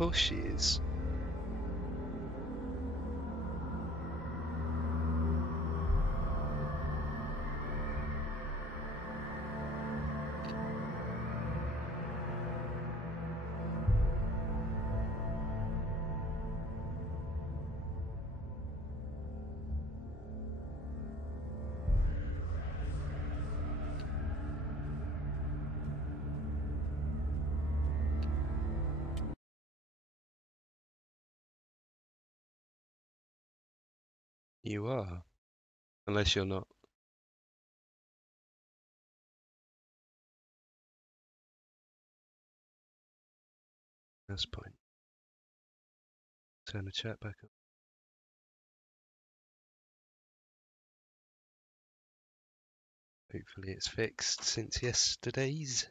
course she is. You are. Unless you're not. That's the point. Turn the chat back up. Hopefully it's fixed since yesterday's.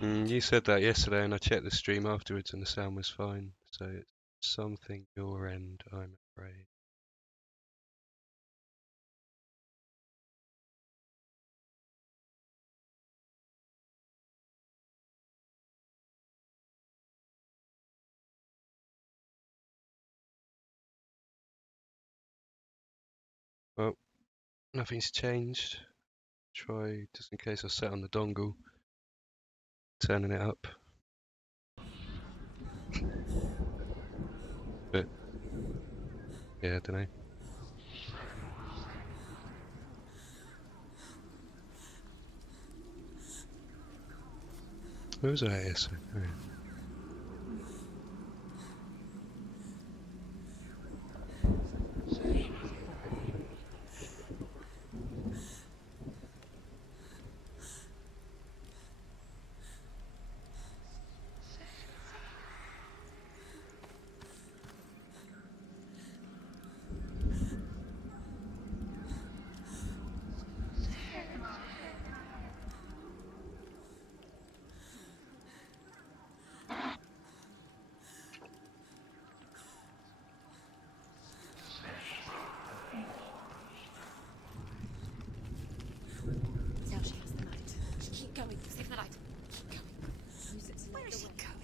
You said that yesterday, and I checked the stream afterwards, and the sound was fine. So it's something your end, I'm afraid. Well, nothing's changed. Try, just in case I set on the dongle, turning it up. But yeah, I don't know. Where was I yesterday? Oh, yeah.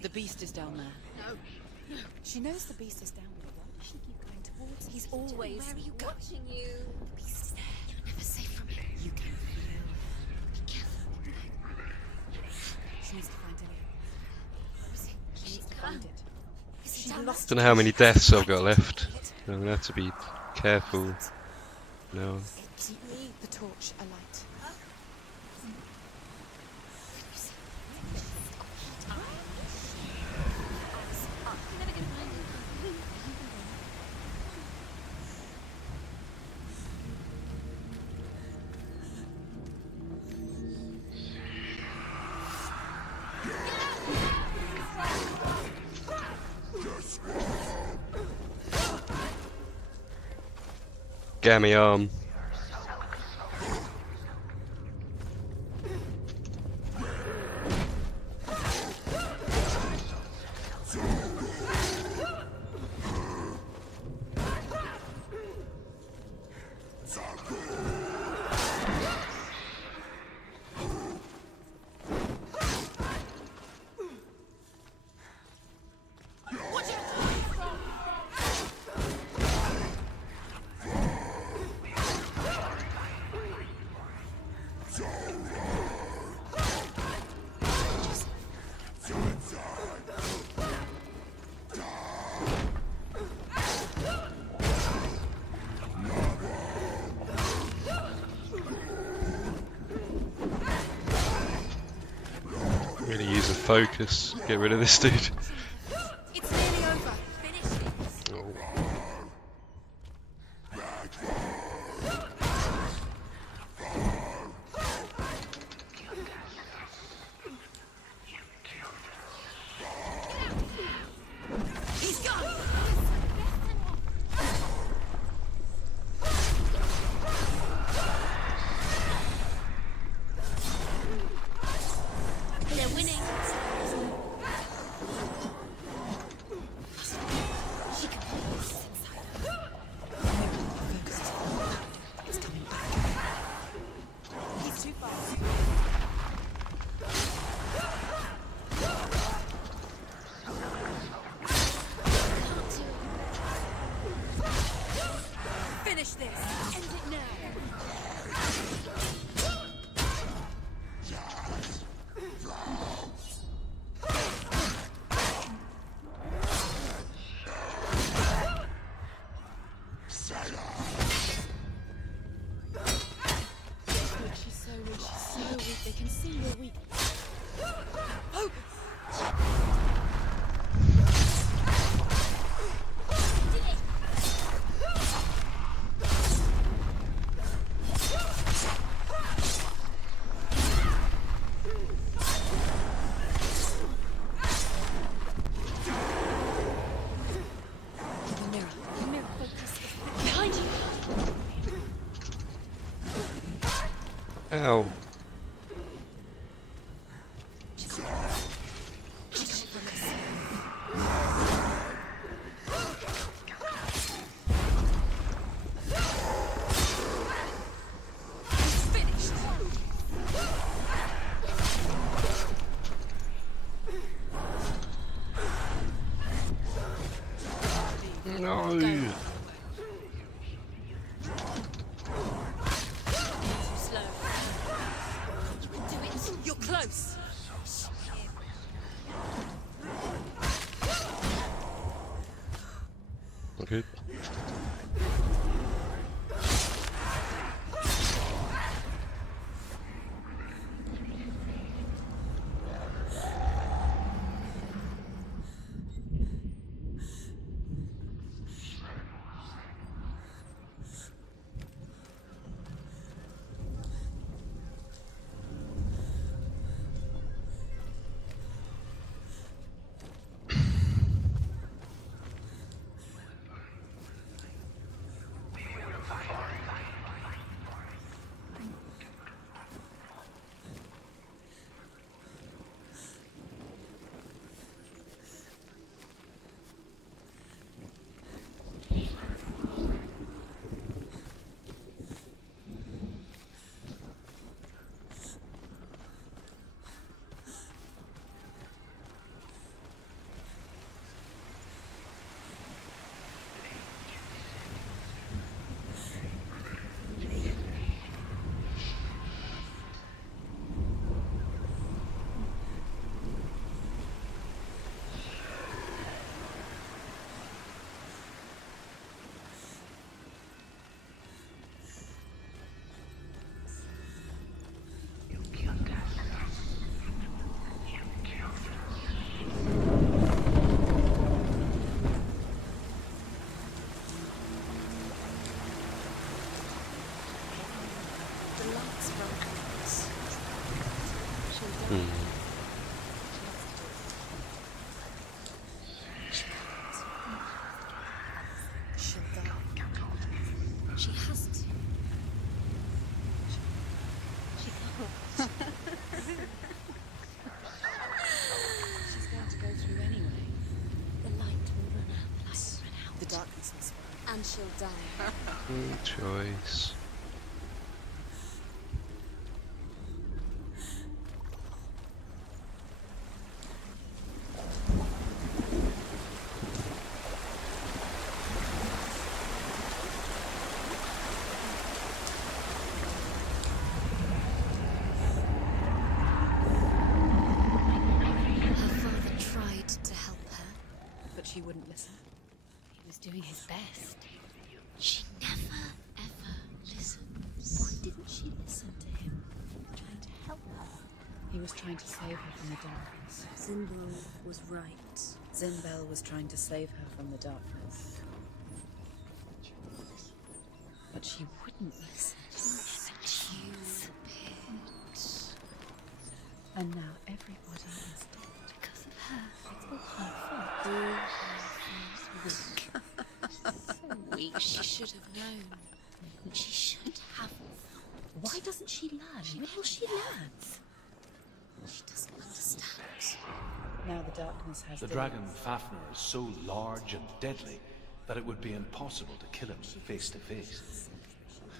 The beast is down there. No. She knows the beast is down there. Why does she keep going towards him? He's always Where are you watching you. The beast is there. You're never safe from him. You can feel. Be careful. She needs to find him. Where is he? She needs to find it. Is he She down lost Don't know how many deaths I've got left. I'm gonna have to be careful now. The torch alight. Gammy arm. Really use a focus. Get rid of this dude. It's nearly over. Finish it. Oh. He's gone. They're winning. this. End it now. She's so weak. They can see you're weak. Oh! The mirror, focus. Behind you! Ow. No. Slow. Do it. You're close. Okay. The lights from us. She'll die. Hmm. She'll die. She has to. She's going to go through anyway. The light will run out. The darkness will spread. And she'll die. Good choice. Her father tried to help her, but she wouldn't listen. He was doing his best. She never, ever listens. Why didn't she listen to him? Trying to help her. He was trying to save her from the darkness. Zimbel was right. Zinbel was trying to save her from the darkness. But she wouldn't listen. Stupid. And now everybody is dead. Because of her. It's all her fault. All her things weak. So weak. She should have known. She should have. Why doesn't she learn? When will she learn? She doesn't understand. Now the darkness has The dragon Fafnir is so large and deadly that it would be impossible to kill him face to face.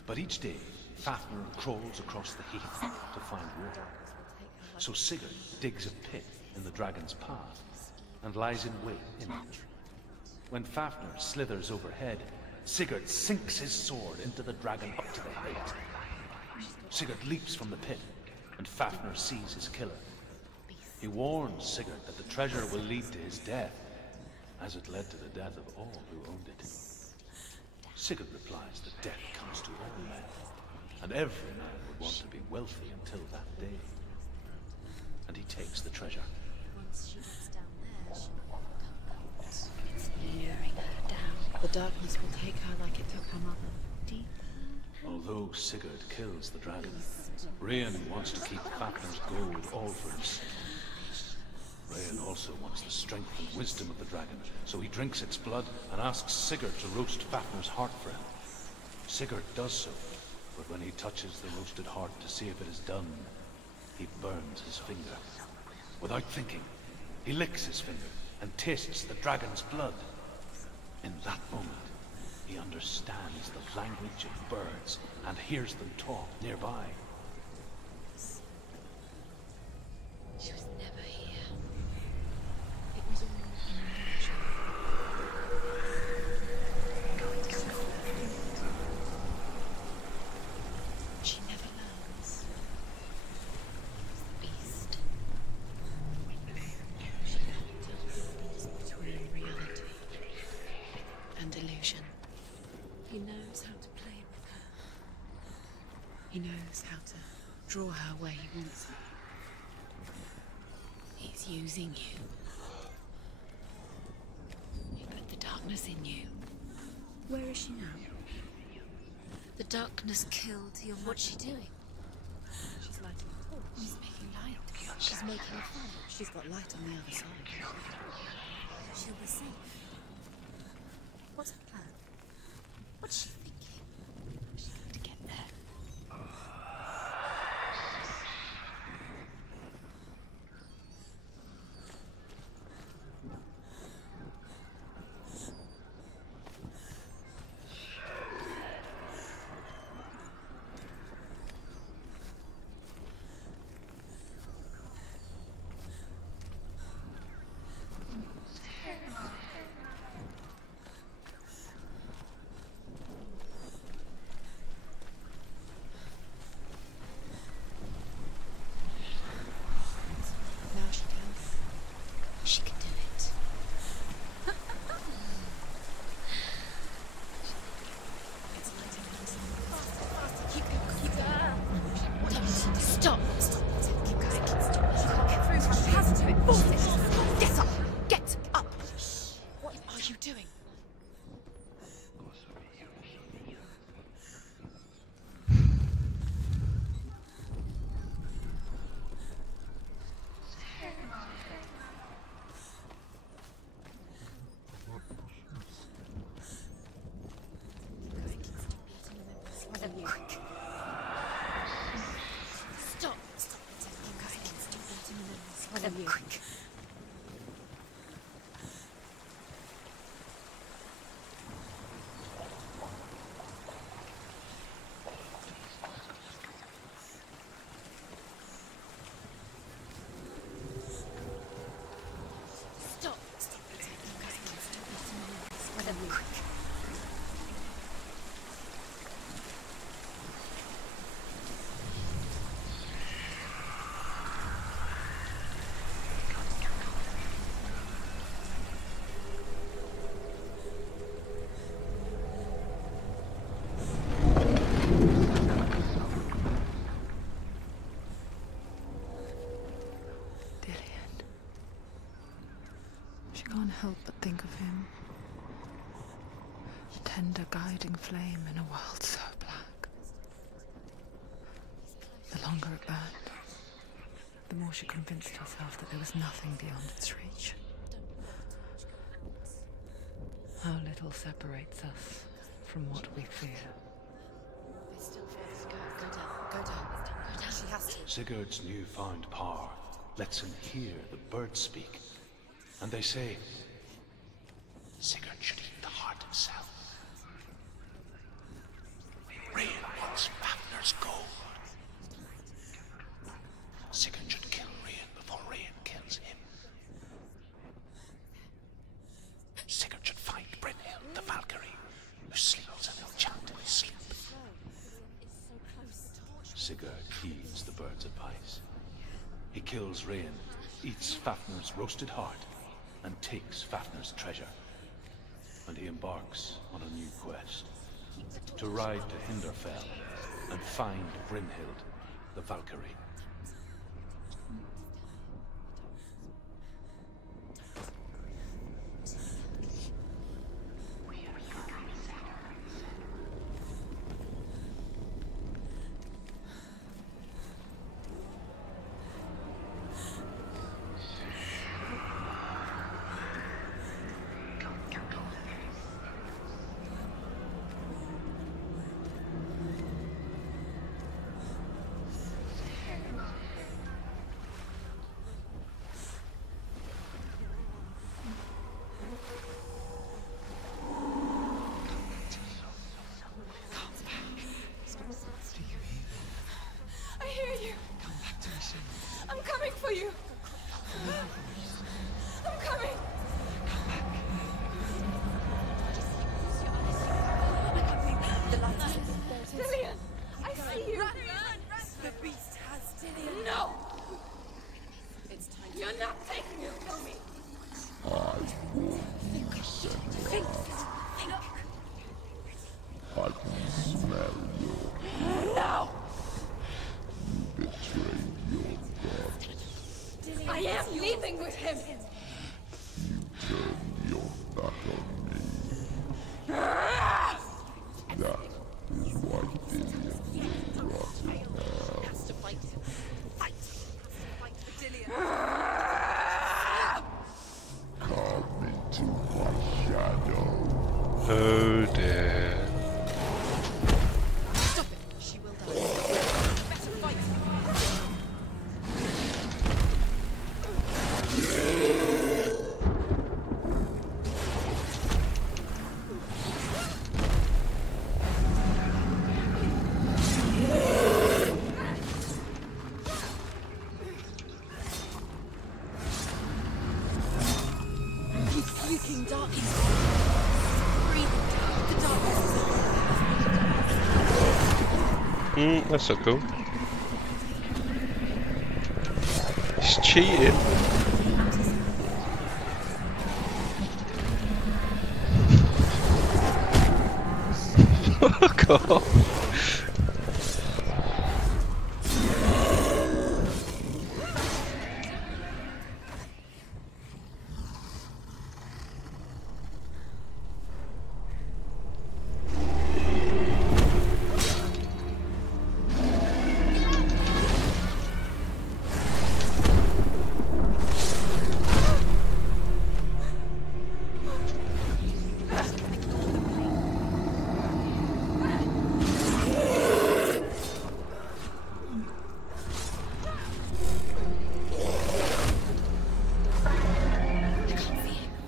But each day, Fafnir crawls across the heath to find water. So Sigurd digs a pit in the dragon's path and lies in wait in it. When Fafnir slithers overhead, Sigurd sinks his sword into the dragon up to the hilt. Sigurd leaps from the pit, and Fafnir sees his killer. He warns Sigurd that the treasure will lead to his death, as it led to the death of all who owned it. Sigurd replies that death comes to all men, and every man would want to be wealthy until that day. And he takes the treasure. Once she gets down there, she'll come out. It's luring her down. The darkness will take her like it took her mother. Deeper. Although Sigurd kills the dragon, Rain wants to keep Fafnir's gold all for himself. Rain also wants the strength and wisdom of the dragon, so he drinks its blood and asks Sigurd to roast Fafnir's heart for him. Sigurd does so, but when he touches the roasted heart to see if it is done, he burns his finger. Without thinking, he licks his finger and tastes the dragon's blood. In that moment, he understands the language of birds and hears them talk nearby. She was never here. It was all an illusion. She never learns. The beast. Between reality and illusion. He knows how to play with her. He knows how to draw her where he wants her. He's using you. He put the darkness in you. Where is she now? The darkness killed your mother. What's she doing? She's lighting a torch. She's making light. She's making a fire. She's got light on the other side. She'll be safe. What's her plan? What's she thinking? She's going to get there. Now she does. She can do it. It's lighting up. Faster, faster. Keep going, keep going. Stop! Stop! Keep going. She can't get through. She has to. Force it. Get up. Get up. What are you doing? Quick! Stop! Stop! Keep going. Quick! Stop! Stop! Quick! Dillian. She can't help but think of him. A tender guiding flame in a world so black. The longer it burned, the more she convinced herself that there was nothing beyond its reach. How little separates us from what we fear. There's still further to go. Go down. Go down. Go down. She has to. Sigurd's newfound power lets him hear the birds speak. And they say, Sigurd should eat the heart himself. Rain wants Fafnir's gold. Sigurd should kill Rain before Rain kills him. Sigurd should find Brynhild, the Valkyrie, who sleeps an enchanted sleep. Sigurd heeds the bird's advice. He kills Rain, eats Fafnir's roasted heart, and takes Fafnir's treasure. And he embarks on a new quest, to ride to Hinderfell and find Brynhild, the Valkyrie. I'm coming for you! I'm coming! Dillian! I see you! The beast has Dillian! No! It's time. You're not taking it from me! Think! I can smell you. No! You betrayed your god. I am leaving with him! You turned your back on me. That is why Dillian will rot in hell. Has to fight. Fight! Fight for Dillian! Come into my shadow. Oh dear. Stop it! She will die. Better fight! Keep creaking darkness. Breathing the darkness. That's so cool. He's cheating. Fuck off.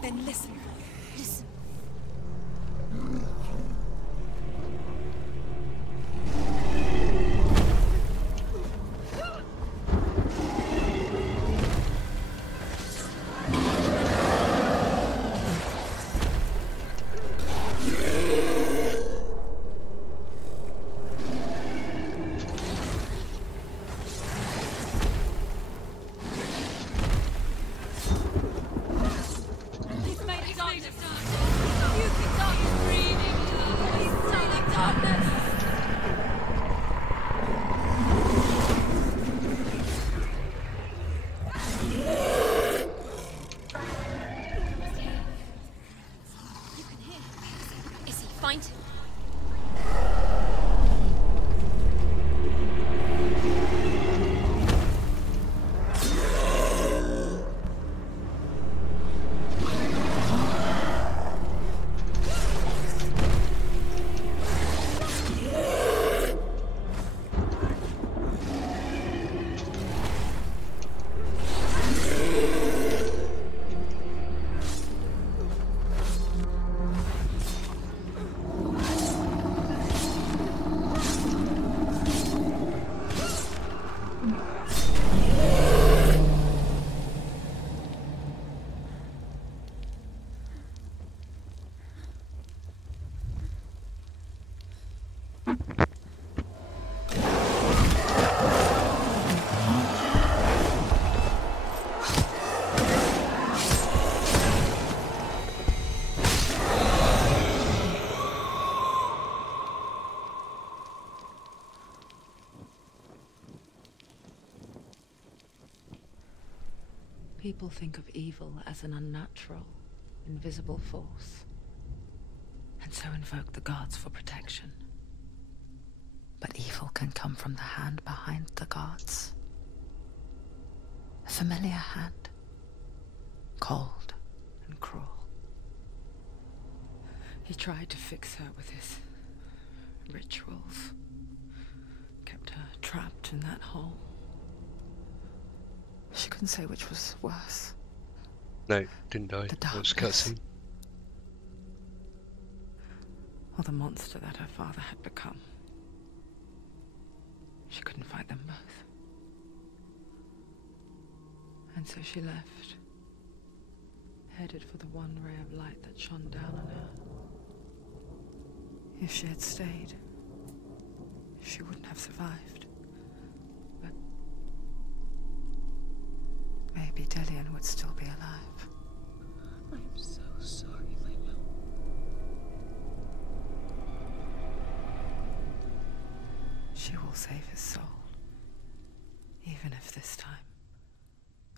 Then listen. Listen. He's made it darkness. You can darkness breathing. He's stealing darkness. You can hear him. Is he find him? People think of evil as an unnatural, invisible force, and so invoke the gods for protection. But evil can come from the hand behind the gods. A familiar hand, cold and cruel. He tried to fix her with his rituals, kept her trapped in that hole. She couldn't say which was worse. No, didn't die. The That was a darkness. cutscene. Or the monster that her father had become. She couldn't fight them both. And so she left, headed for the one ray of light that shone down on her. If she had stayed, she wouldn't have survived. But maybe Dillian would still be alive. I'm so sorry, my love. She will save his soul. Even if this time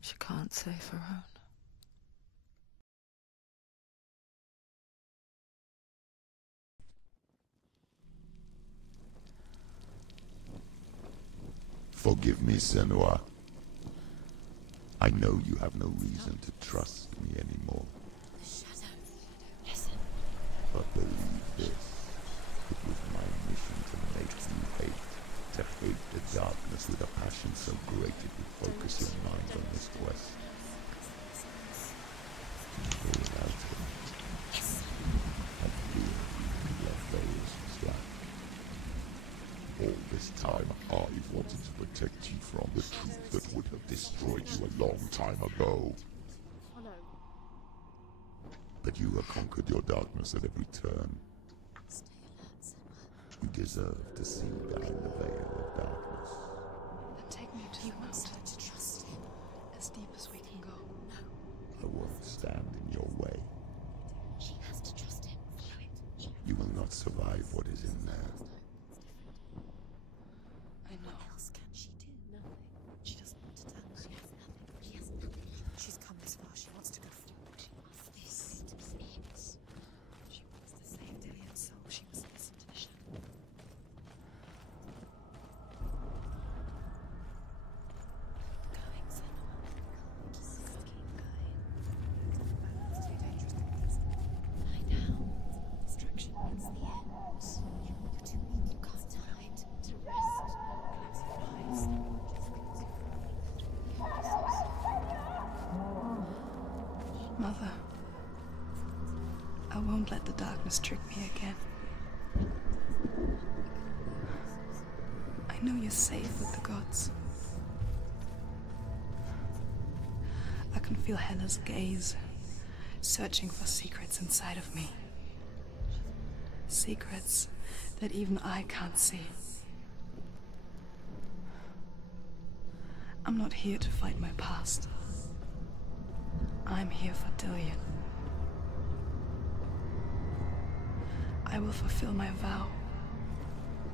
she can't save her own. Forgive me, Senua. I know you have no reason to trust me anymore. The shadow. Listen. But believe this, it was my mission to make you hate. To hate the darkness with a passion so great it would focus your mind on this quest. Without it, I fear your veils slack. All this time, I've wanted to protect you from the truth that would have destroyed you a long time ago. But you have conquered your darkness at every turn. Stay alert, Senua. You deserve to see behind the veil of darkness. Then take me to He the wants mountain, her to trust him. as deep as we can go. No, I won't stand in your way. she has to trust him. Follow it. You will not survive what is in there. I know. What else can she do? Nothing. She doesn't want to tell us. She has nothing. She has nothing. She's come this far. She wants to go forward. She wants this to be it. She wants to save Dillian's soul. She must listen to the shadow. Going, Senua. Just keep going. It's too dangerous to listen. Lie down. Distraction. It's the end. You're too weak. You can't hide. To rest. Close your eyes. Mother, I won't let the darkness trick me again. I know you're safe with the gods. I can feel Hela's gaze, searching for secrets inside of me. Secrets that even I can't see. I'm not here to fight my past. I'm here for Dillian. I will fulfill my vow,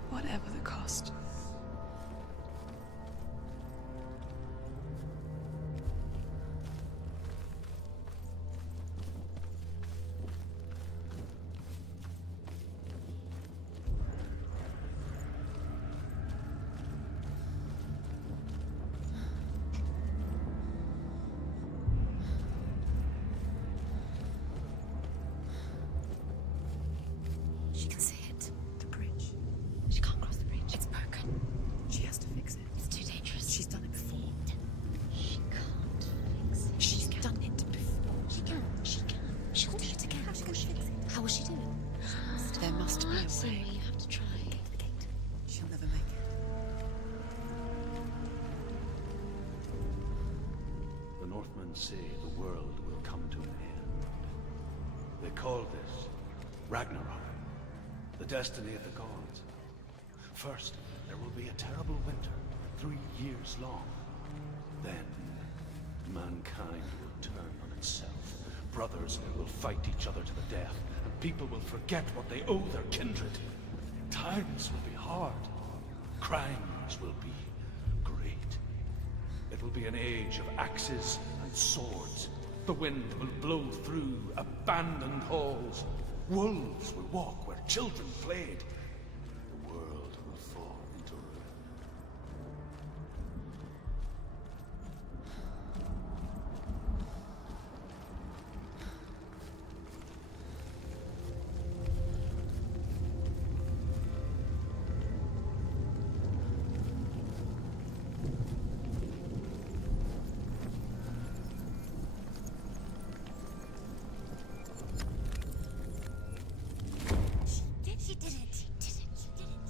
whatever the cost. She can see it. The bridge. She can't cross the bridge. It's broken. She has to fix it. It's too dangerous. She's done it before. She can't fix it. She's done it before. She can. She can. She'll do it again. How will she fix it? How will she do it? There must be a way. You have to try. The gate. She'll never make it. The Northmen say the world will come to an end. They call this Ragnarok, the destiny of the gods. First, there will be a terrible winter, 3 years long. Then, mankind will turn on itself. Brothers will fight each other to the death, and people will forget what they owe their kindred. Times will be hard. Crimes will be great. It will be an age of axes and and swords. The wind will blow through abandoned halls. Wolves will walk where children played. The world will fall into ruin. She did it. She did it. She did it.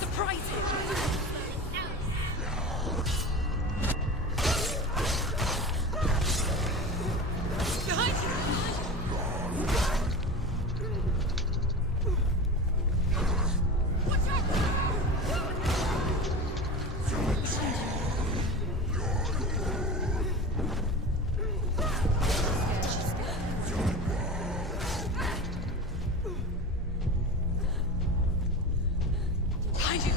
Surprise him! Behind you! Watch out! Behind you!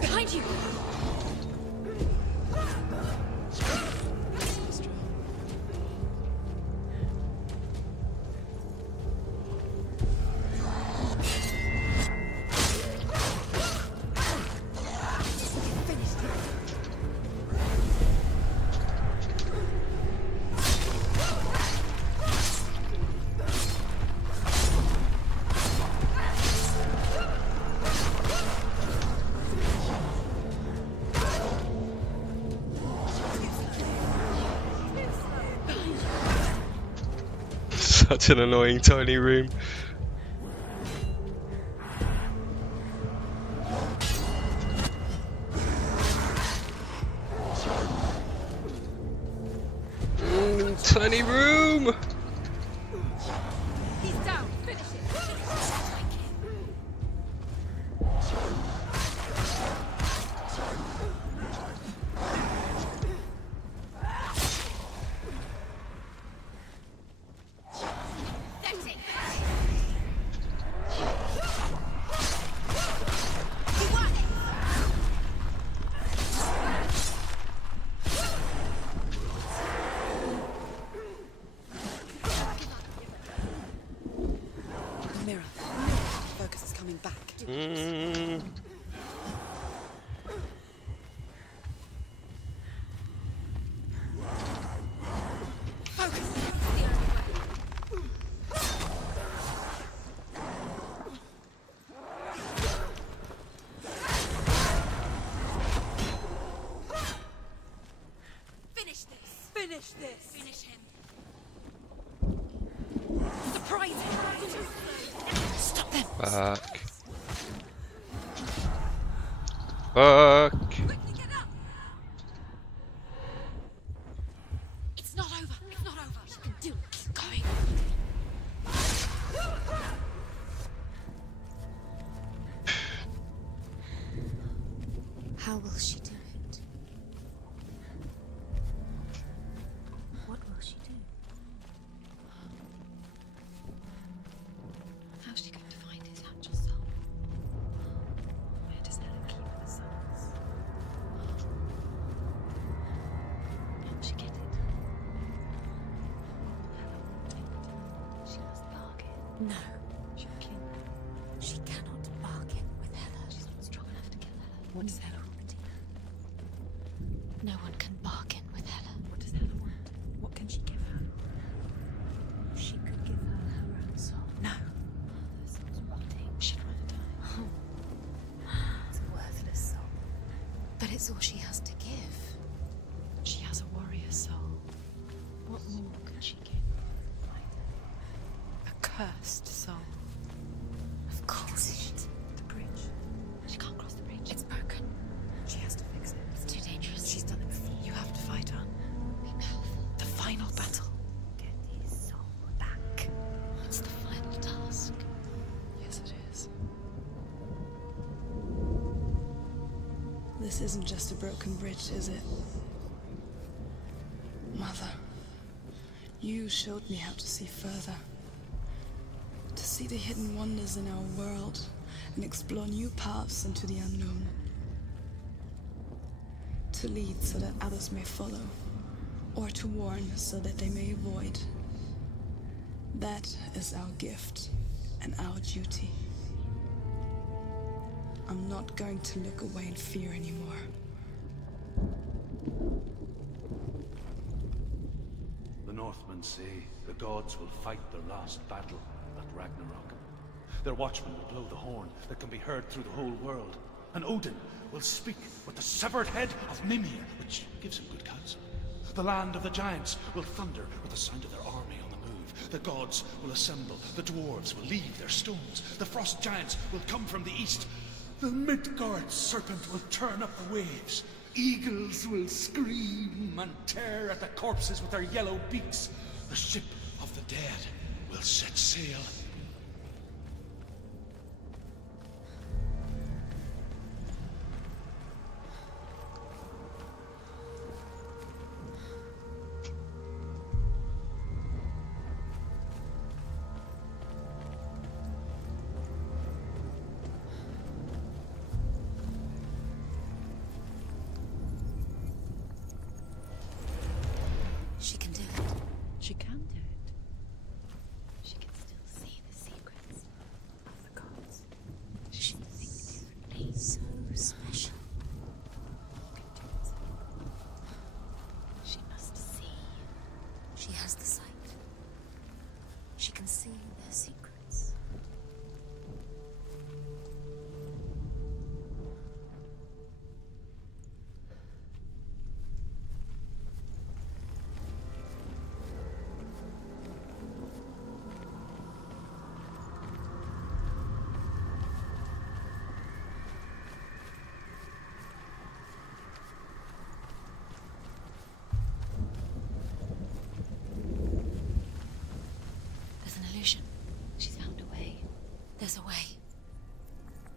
Behind you! Such an annoying tiny room. Tiny room! He's down. Finish it. That's it. You won it. Mirror. Focus is coming back. Focus. Finish this. Finish this. Finish him. Surprise him. Stop them. Fuck. Fuck. Quickly get up. It's not over. It's not over. She can do it. Keep going. How will she do it? What will she do? How's she going to find his actual soul? Where does Helen keep the souls? How will she get it? Helen won't take it. She must bargain. No, She'll kill her. she cannot bargain with Hela. She's not strong enough to kill Helen. What is Hela already? No one can bargain with Hela. What does Helen want? What can she give her? She could give her her own soul. No. Her soul's rotting. She'd rather die. It's a worthless soul. But it's all she has to give. She has a warrior soul. What more could she give? A cursed soul. Of course. The bridge. She can't cross the bridge. It's broken. She has to fix it. It's too dangerous. She's done it before. You have to fight on. Be powerful. The final battle. Get his soul back. This isn't just a broken bridge, is it? Mother, you showed me how to see further. To see the hidden wonders in our world and explore new paths into the unknown. To lead so that others may follow, or to warn so that they may avoid. That is our gift and our duty. I'm not going to look away in fear anymore. The Northmen say the gods will fight their last battle at Ragnarok. Their watchmen will blow the horn that can be heard through the whole world. And Odin will speak with the severed head of Mimir, which gives him good counsel. The land of the giants will thunder with the sound of their army on the move. The gods will assemble, the dwarves will leave their stones. The frost giants will come from the east. The Midgard serpent will turn up the waves. Eagles will scream and tear at the corpses with their yellow beaks. The ship of the dead will set sail. She can do it. She can do it. She can still see the secrets of the gods. She thinks differently. So special. She must see. She has the sight. She can see their secrets. There's an illusion. She's found a way. There's a way.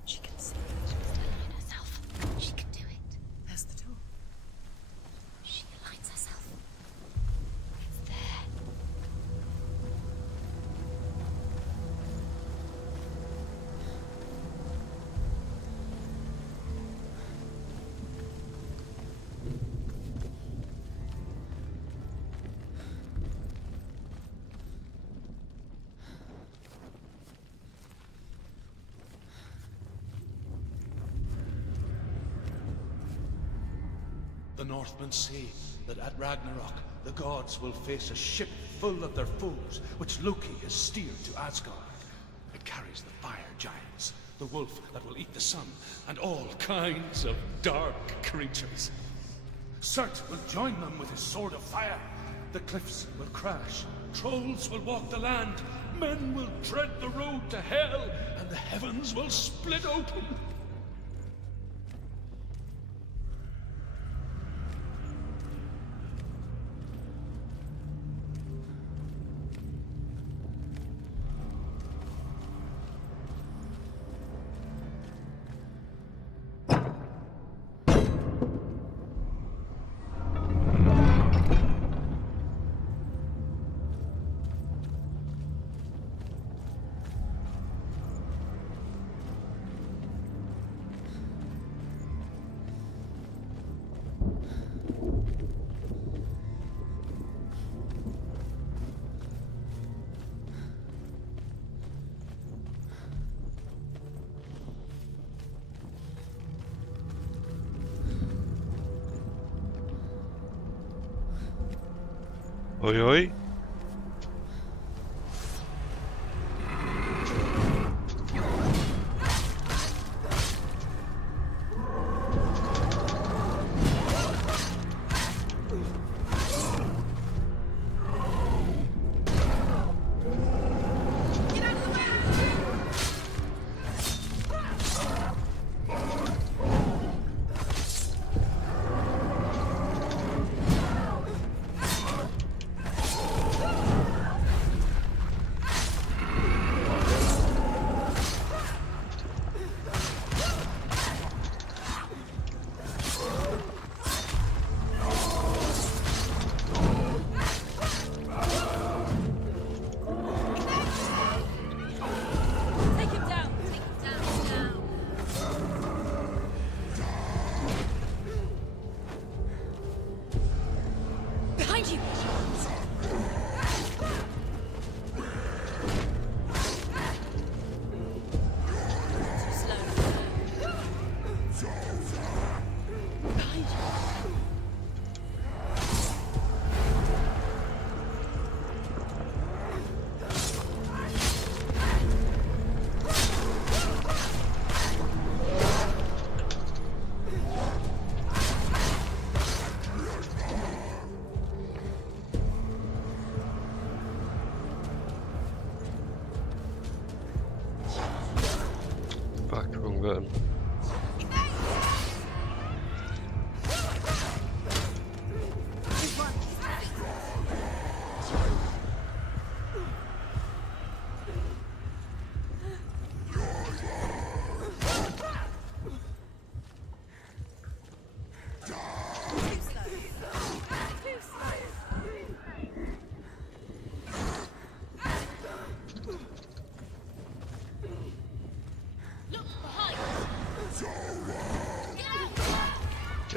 She can see. She must align herself. She can do it. There's the door. She aligns herself. It's there. The Northmen say that at Ragnarok, the gods will face a ship full of their foes, which Loki has steered to Asgard. It carries the fire giants, the wolf that will eat the sun, and all kinds of dark creatures. Surt will join them with his sword of fire. The cliffs will crash, trolls will walk the land, men will tread the road to hell, and the heavens will split open. Oi, oi. Fuck, wrong button.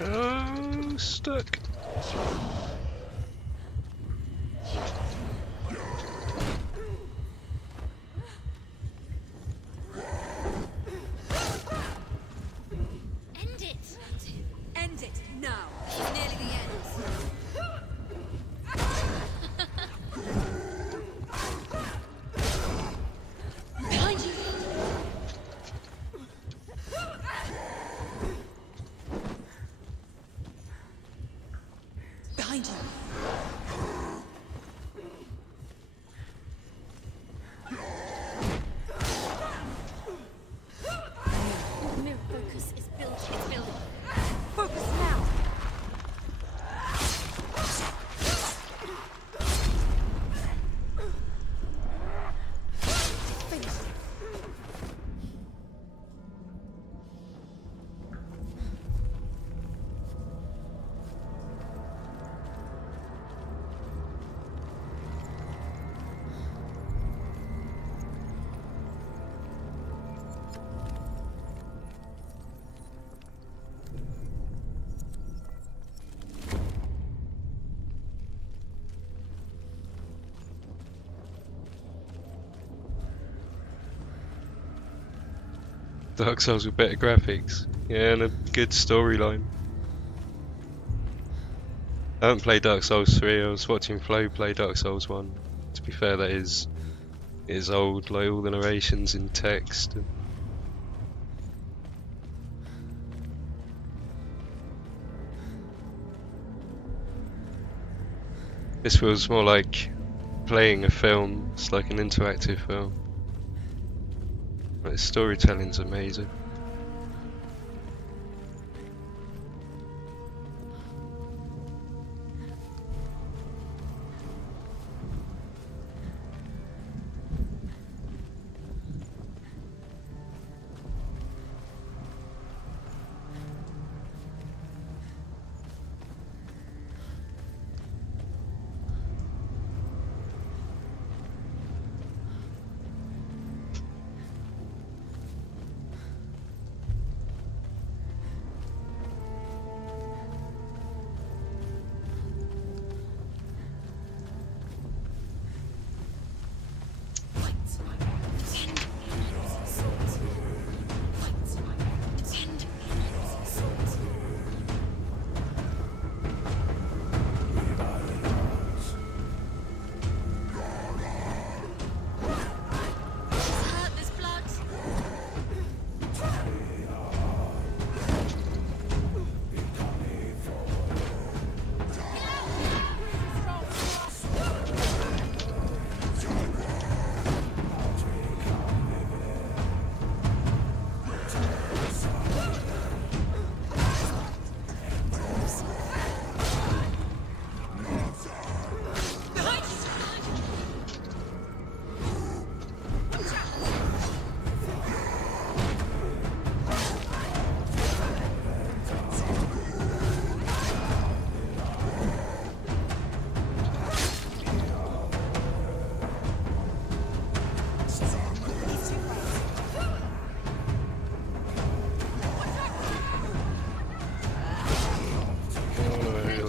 Oh, stuck. End it! End it now! It's nearly the end. Behind you! Behind you! Mirror focus is building. It's building. Focus now! Finish. Dark Souls with better graphics. Yeah, and a good storyline. I haven't played Dark Souls 3, I was watching Flo play Dark Souls 1. To be fair, that is old, like all the narrations in text. And this feels more like playing a film, it's like an interactive film. Like, storytelling's amazing.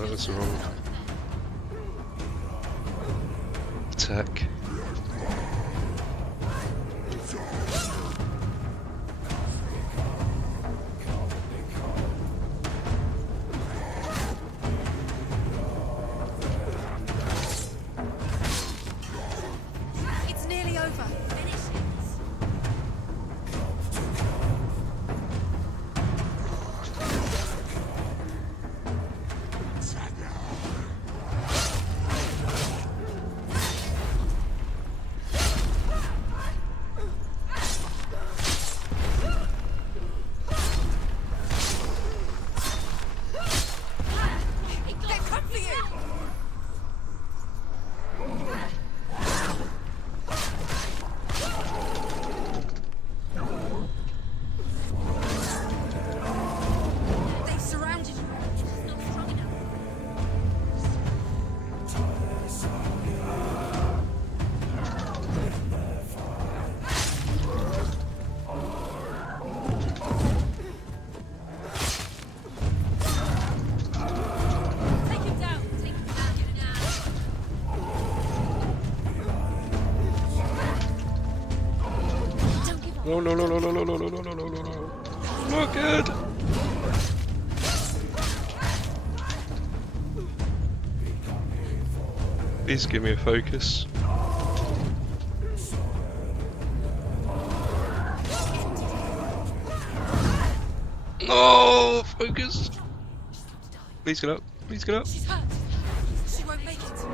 That's the wrong attack. No, no, no, no, no, no, no, no, no, no, no, no, no. Not good. Please give me a focus. No, focus. Please get up. Please get up. She's hurt. She won't make it.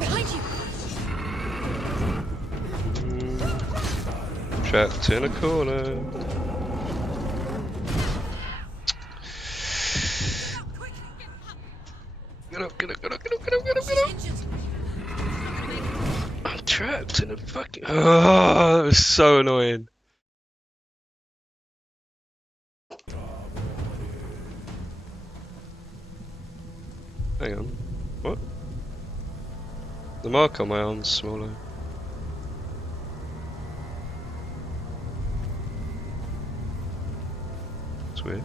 Behind you. Trapped in a corner. Get up, get up, get up, get up, get up, get up, get up. She's injured. I'm trapped in a fucking. Oh, that was so annoying. Hang on. What? The mark on my arm's smaller. It's weird.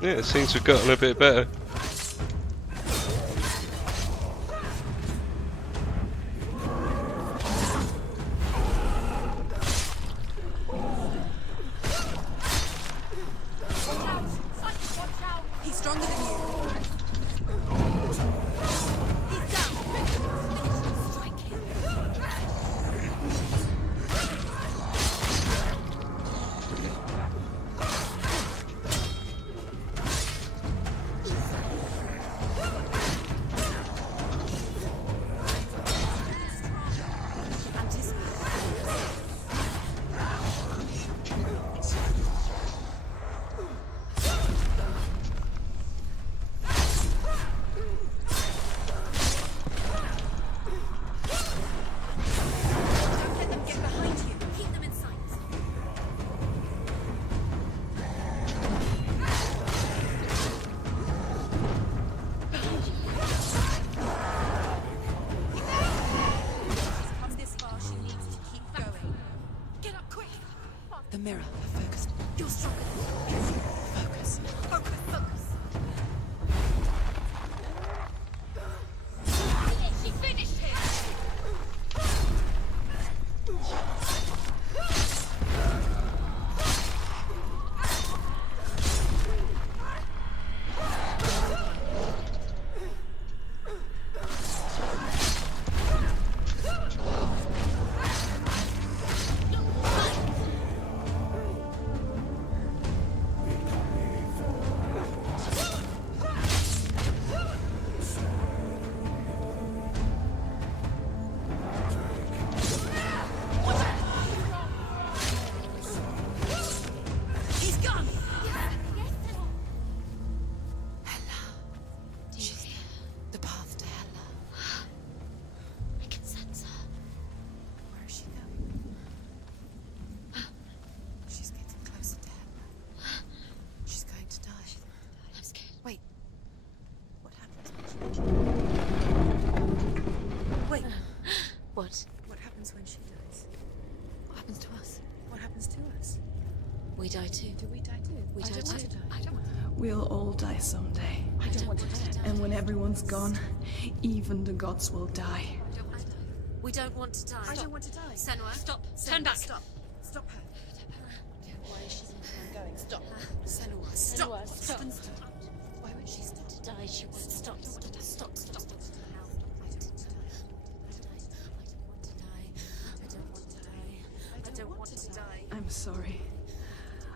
Yeah, it seems to have gotten a bit better. He's stronger than you. He's down. Strike him. Don't let them get behind you. Keep them in sight. Come this far, she needs to keep going. Get up quick. The mirror, focused. You're stronger. Focus. Focus, focus. She finished him. He's gone. Do you hear? The path to Hella. I can sense her. Where is she going? She's getting closer to Hella. She's going to die. I'm scared. Wait. What happens when she... Wait. What? What happens when she dies? What happens to us? What happens to us? We die too. Do we die too? We die too. I don't want to. We'll all die someday. I don't want to die. And when everyone's gone, even the gods will die. We don't want to die. I don't want to die. Senua, Stop. Senua, Turn back. Stop. Stop her. Why is she going? Stop. Senua, stop. Senua, What stop. happens to her? Why would she stop to die? She won't stop. Stop. Stop. I don't want to die. I'm sorry.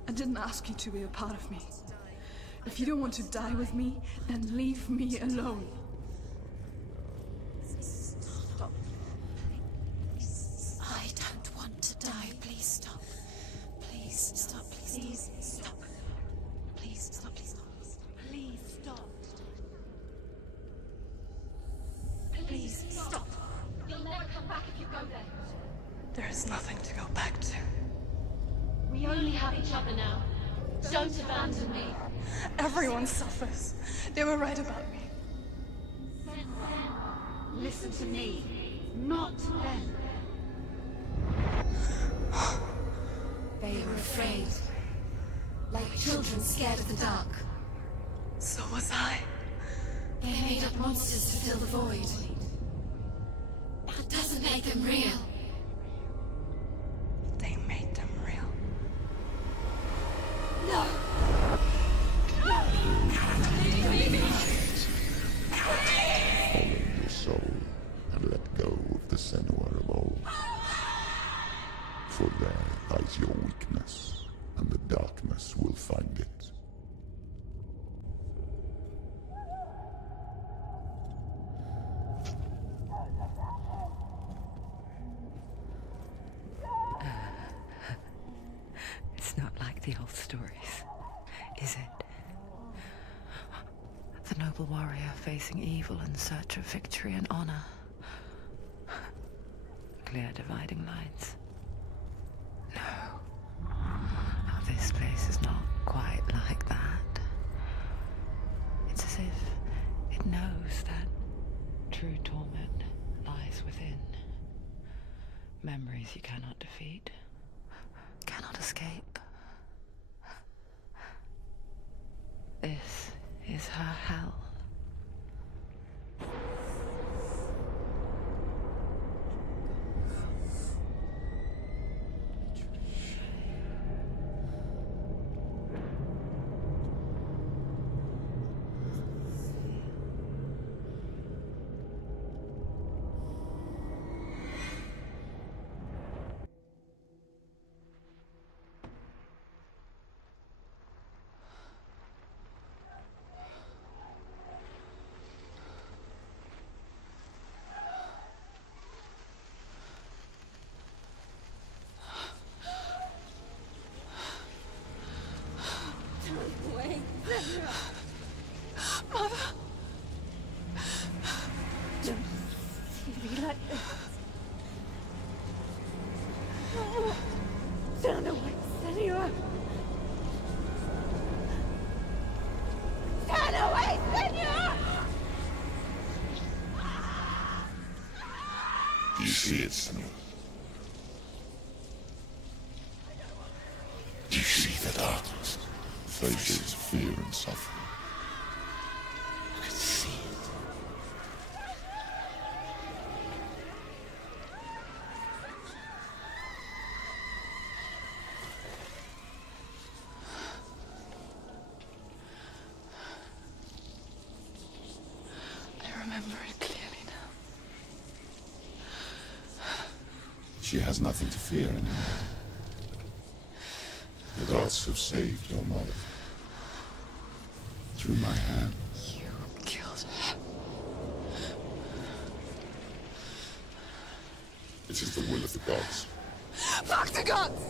I didn't ask you to be a part of me. If you don't want to die with me, then leave me alone. Stop. I don't want to die. Please stop. Please stop. Please stop. Please stop. Please stop. Please stop. Please stop. You'll never come back if you go there. There is nothing to go back to. We only have each other now. Don't abandon me. Everyone suffers. They were right about me. Listen to me, not them. They were afraid. Like children scared of the dark. So was I. They made up monsters to fill the void. That doesn't make them real. They made them real. No! Follow your soul and let go of the Senua of old. For there lies your weakness, and the darkness will find it. It's not like the old stories, is it? The noble warrior facing evil in search of victory and honor. Clear dividing lines. No. Now this place is not quite like that. It's as if it knows that true torment lies within. Memories you cannot defeat, cannot escape. This is her hell. Turn away, Senua! Turn away, Senua! You see it, Senua? You see the darkness, faces fear and suffering. You can see it. I remember it clearly now. She has nothing to fear anymore. The gods have saved your mother. Through my hand. You killed her. It is the will of the gods. Fuck the gods!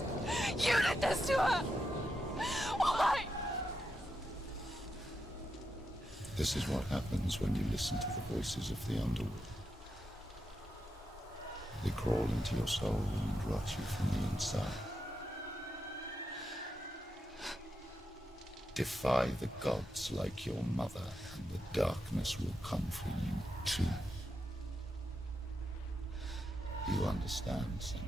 You did this to her! Why? This is what happens when you listen to the voices of the underworld. They crawl into your soul and rot you from the inside. Defy the gods like your mother, and the darkness will come for you too. You understand, Senua?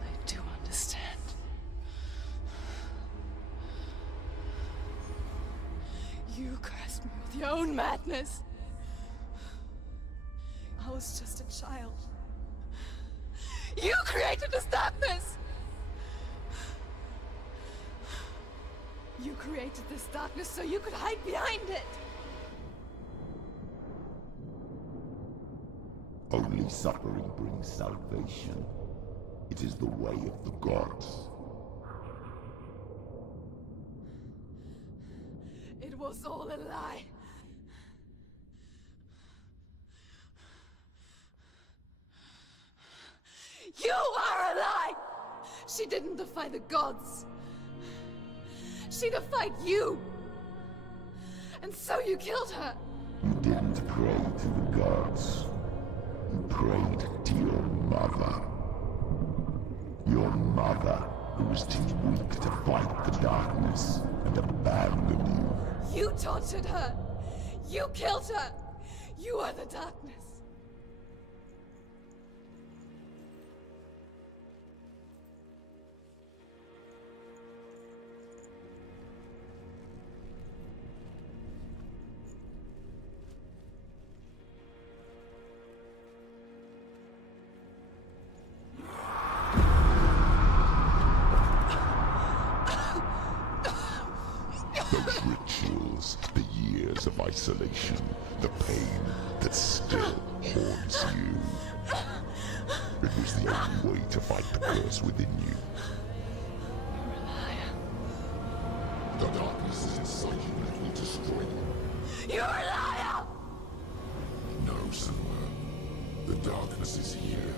I do understand. You cursed me with your own madness. I was just a child. You created this darkness! You created this darkness so you could hide behind it! Only suffering brings salvation. It is the way of the gods. It was all a lie. You are a lie! She didn't defy the gods. She defied you. And so you killed her! You didn't pray to the gods. You prayed to your mother. Your mother, who was too weak to fight the darkness and abandoned you. You tortured her! You killed her! You are the darkness! Those rituals, the years of isolation, the pain that still haunts you. It was the only way to fight the curse within you. You're a liar. The darkness is inside you and it will destroy you. You're a liar! No, Senua. The darkness is here.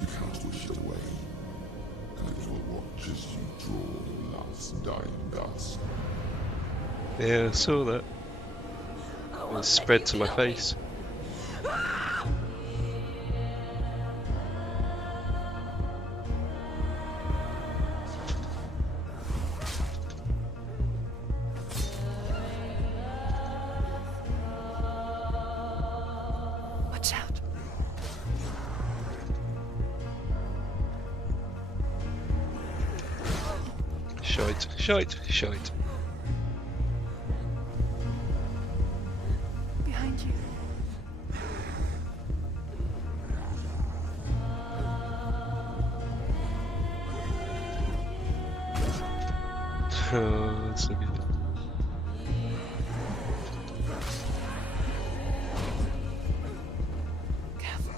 You can't wish it away. And it will watch as you draw the last dying gasp. Yeah, I saw that. It spread to my face. Watch out. Shite, shite, shite. Behind you. Oh, that's so good. Careful.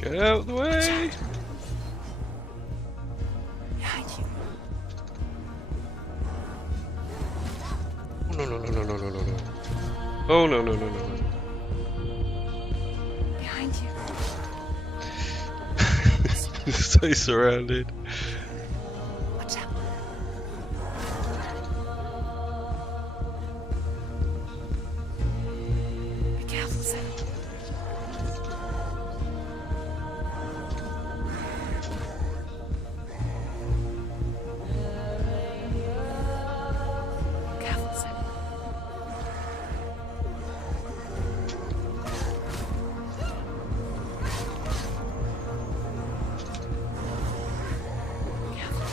Get out of the way! Behind you. Oh, no, no, no, no, no, no, no, no. Oh, no, no, no, no, no. Behind you. So surrounded. Watch out. Be careful, Sam. Careful, Sam. Careful.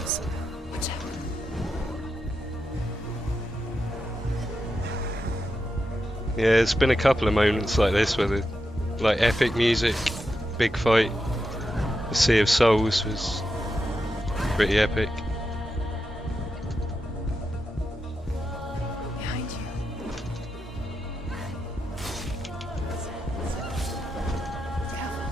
Watch out. Watch out. Yeah, it's been a couple of moments like this where the like epic music, big fight. The Sea of Souls was pretty epic. Behind you. Careful.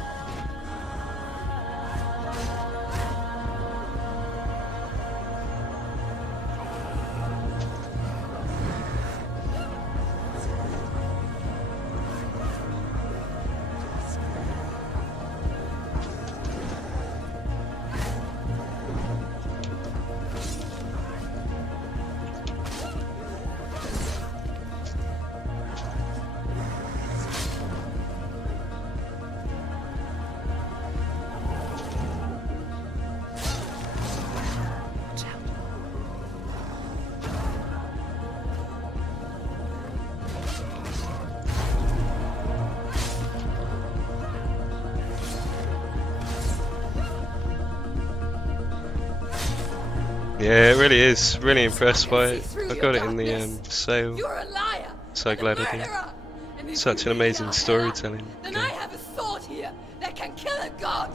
Yeah, it really is. Really impressed by it. I got it in the sale. You're a liar. So glad I did. Murderer. And if Such you an really amazing are storytelling Hela, then game. I have a sword here that can kill a god.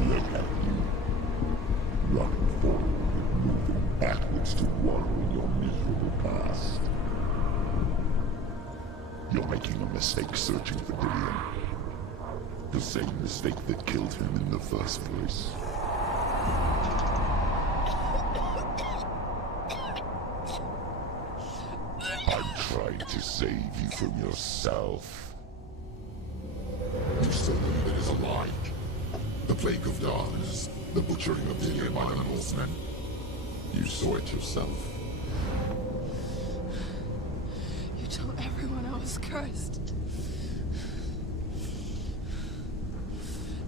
Look at you. Running forward and moving backwards to wallow in your miserable past. You're making a mistake searching for Dillion. The same mistake that killed him in the first place. I'm trying to save you from yourself. You saw them that is a lie. The plague of darkness, the butchering of Dillion by the Northmen. You saw it yourself. You told everyone I was cursed.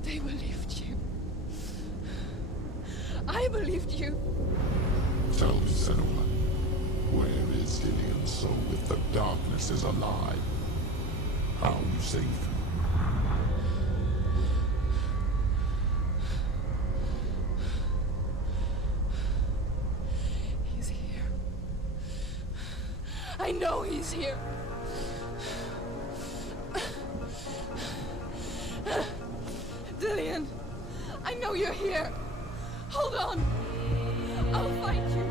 They believed you. I believed you. Tell me, Senua, where is Dillion soul if the darkness is alive? How you saved him? He's here. I know he's here. Dillion, I know you're here. Hold on. I'll find you.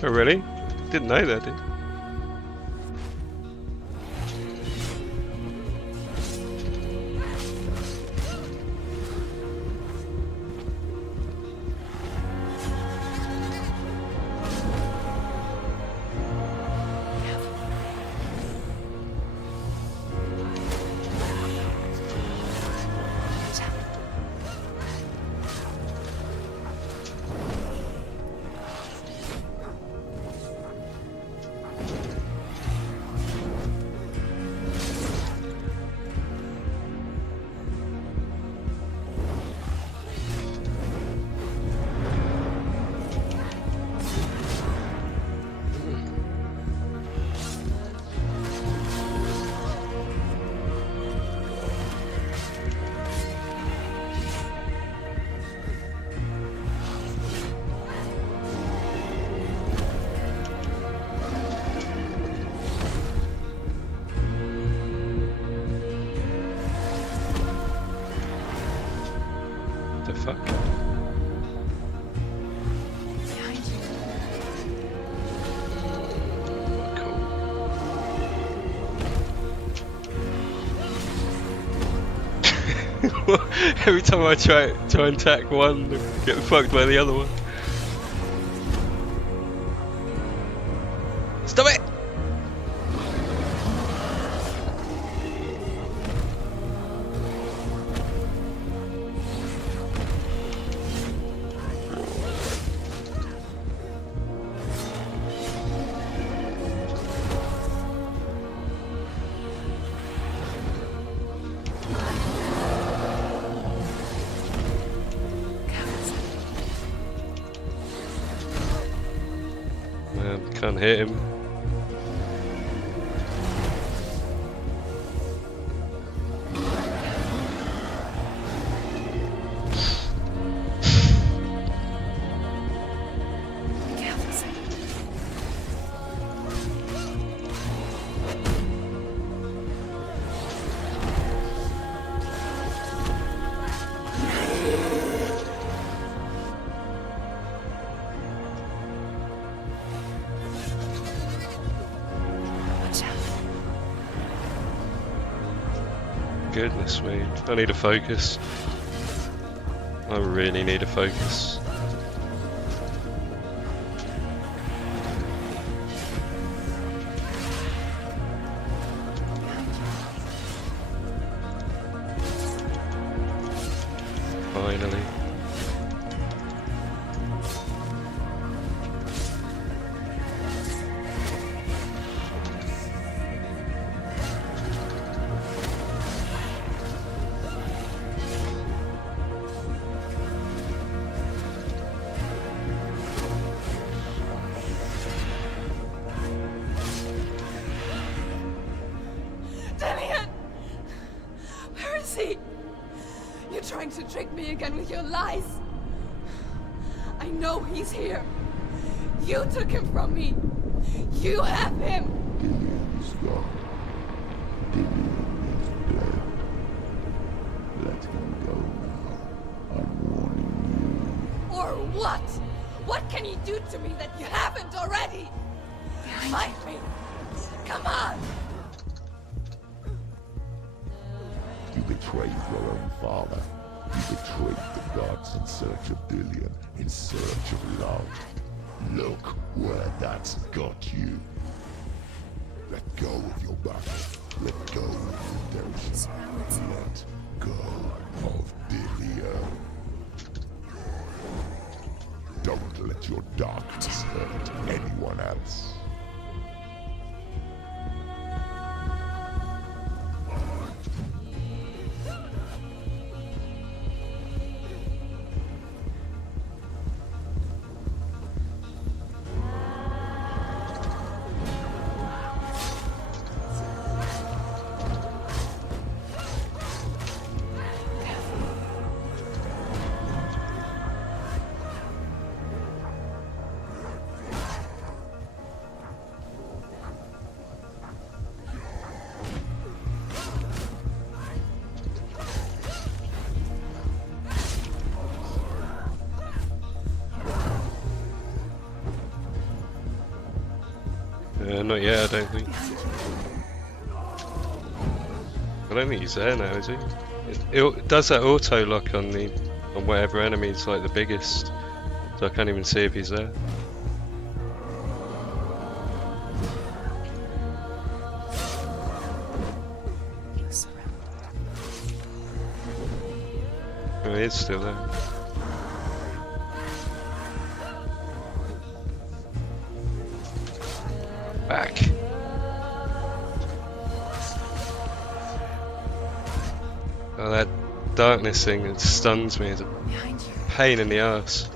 Oh really? Didn't know that, did I? The fuck? Behind you. Cool. Every time I try and attack one, I get fucked by the other one. Stop it! Man, can't hit him. Goodness me, I need a focus. I really need a focus. trick me again with your lies. I know he's here. You took him from me. You have him. Dillion is gone. Dillion is dead. Let him go now. I'm warning Or what? What can he do to me that you haven't already? Fight me. Come on. you. You betrayed your own father. You betrayed the gods in search of Dillion, in search of love. Look where that's got you. Let go of your battle. Let go of redemption. Let go of Dillion. Don't let your darkness hurt anyone else. Not yet, I don't think. I don't think he's there now, is he? It does that auto lock on whatever enemy's like the biggest, so I can't even see if he's there. Oh, he is still there. Back. Oh, that darkness thing that stuns me is a pain in the ass.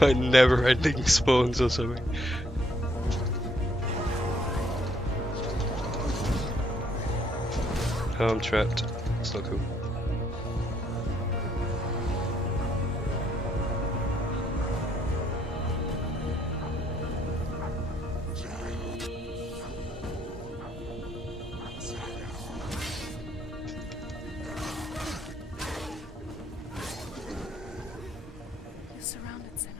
Like never-ending spawns or something. Oh, I'm trapped. It's not cool. You're surrounded, Senua.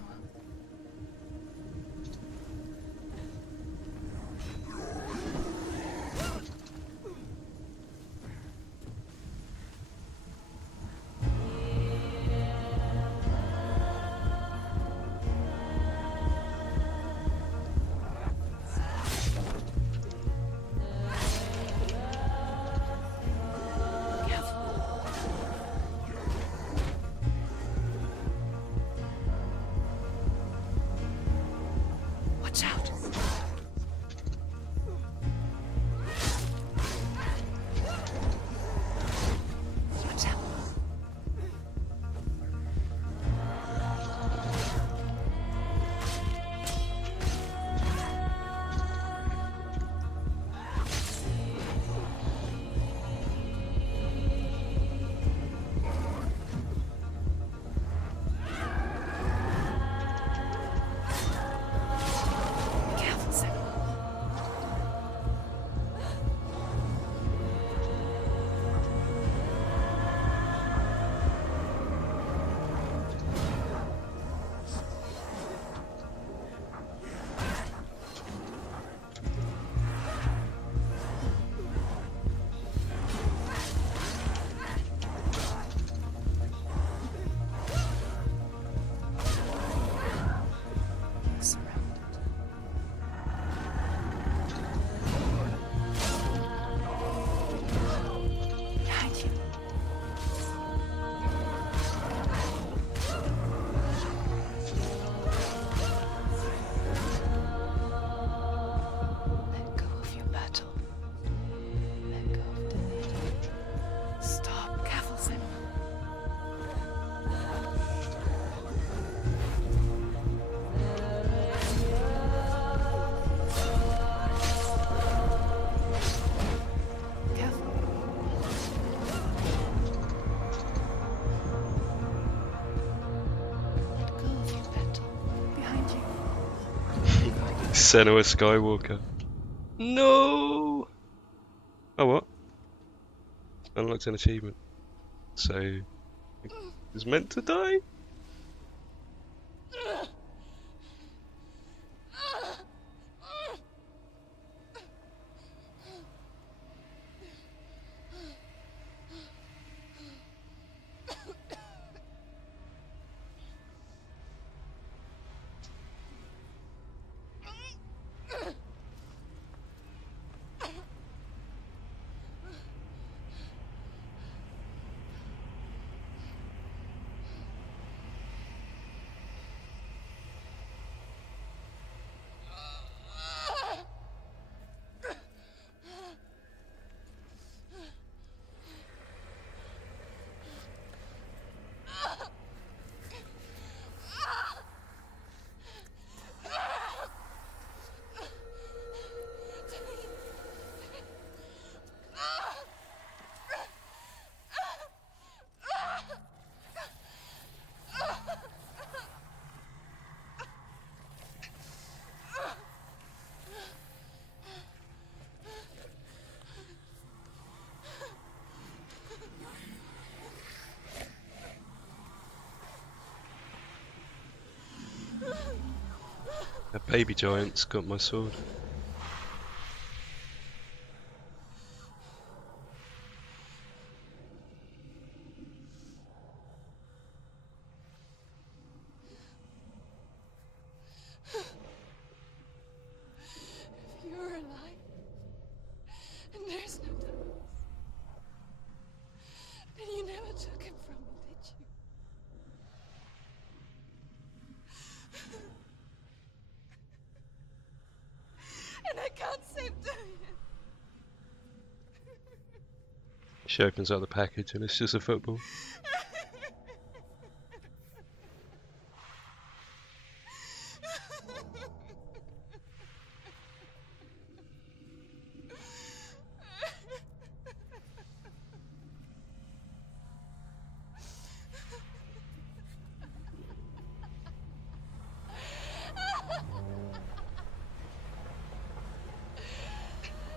Senua Skywalker. No! Oh, what? Unlocked an achievement. So, it was meant to die? A baby giant's got my sword. If you're alive, and there's no darkness, then you never took him from me, did you? And I can't save Dorian. She opens up the package and it's just a football.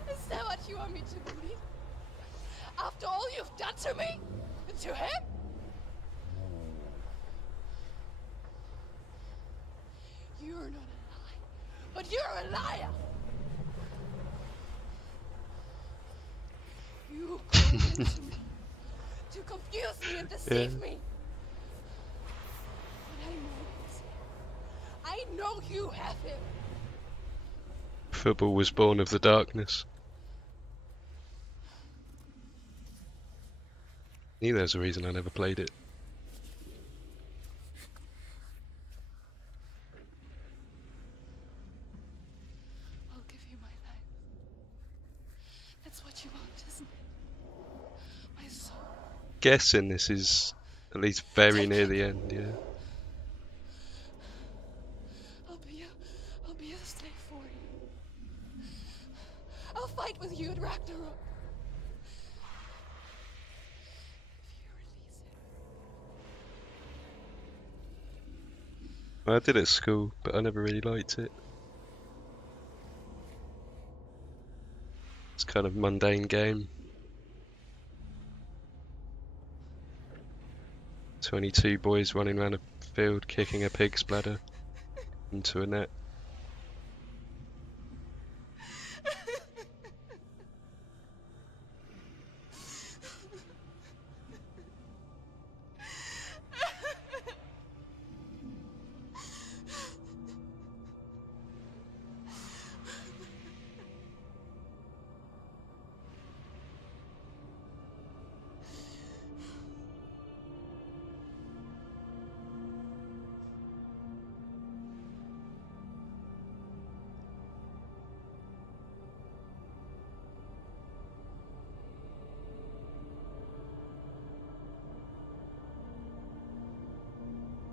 Is that what you want me to believe? After all you've done to me? And to him? You're not a lie, but you're a liar! You called him to me to confuse me and deceive me. But I know he's here. I know you have him. Football was born of the darkness. Knew there's a reason I never played it. I'll give you my life. That's what you want, isn't it? My soul. Guessing this is at least very Take near it. the end, yeah. I'll be a slave for you. I'll fight with you at Ragnarok. If you release him. I did it at school, but I never really liked it. It's kind of mundane game. 22 boys running around a field kicking a pig's bladder into a net.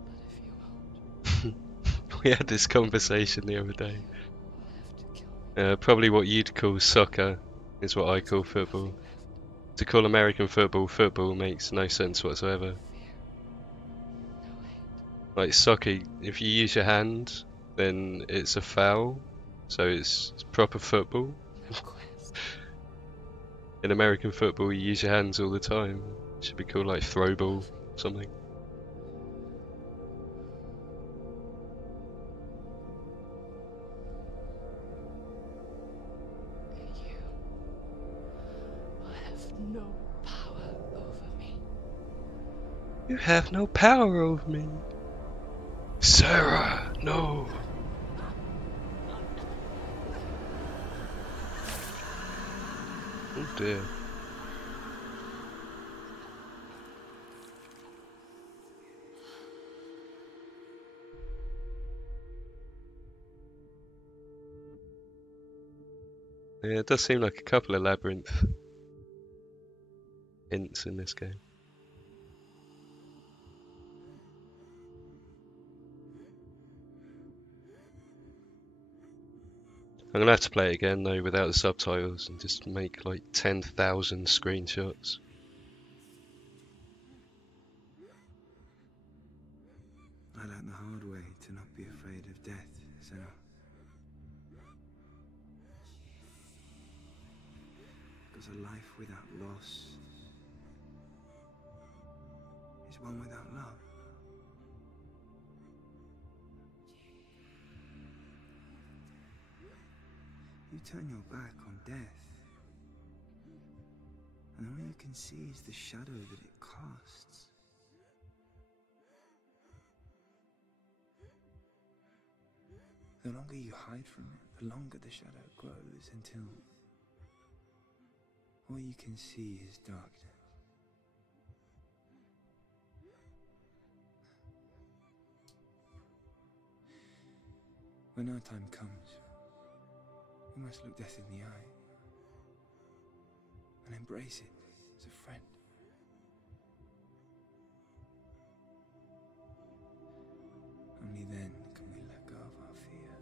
But if you won't, We had this conversation the other day. you'll have to kill me. Probably what you'd call soccer is what I call football. To call American football football makes no sense whatsoever. Fear. No hate. Like soccer, if you use your hand, then it's a foul. So it's proper football. In American football, you use your hands all the time. It should be called like throw ball, something. No power over me. You have no power over me. Sarah, no. Oh dear. Yeah, it does seem like a couple of labyrinth hints in this game. I'm gonna have to play it again though without the subtitles and just make like 10,000 screenshots. I learned the hard way to not be afraid of death, Senua. Because a life without loss is one without love. You turn your back on death, and all you can see is the shadow that it casts. The longer you hide from it, the longer the shadow grows until all you can see is darkness. When our time comes, we must look death in the eye and embrace it as a friend. Only then can we let go of our fear.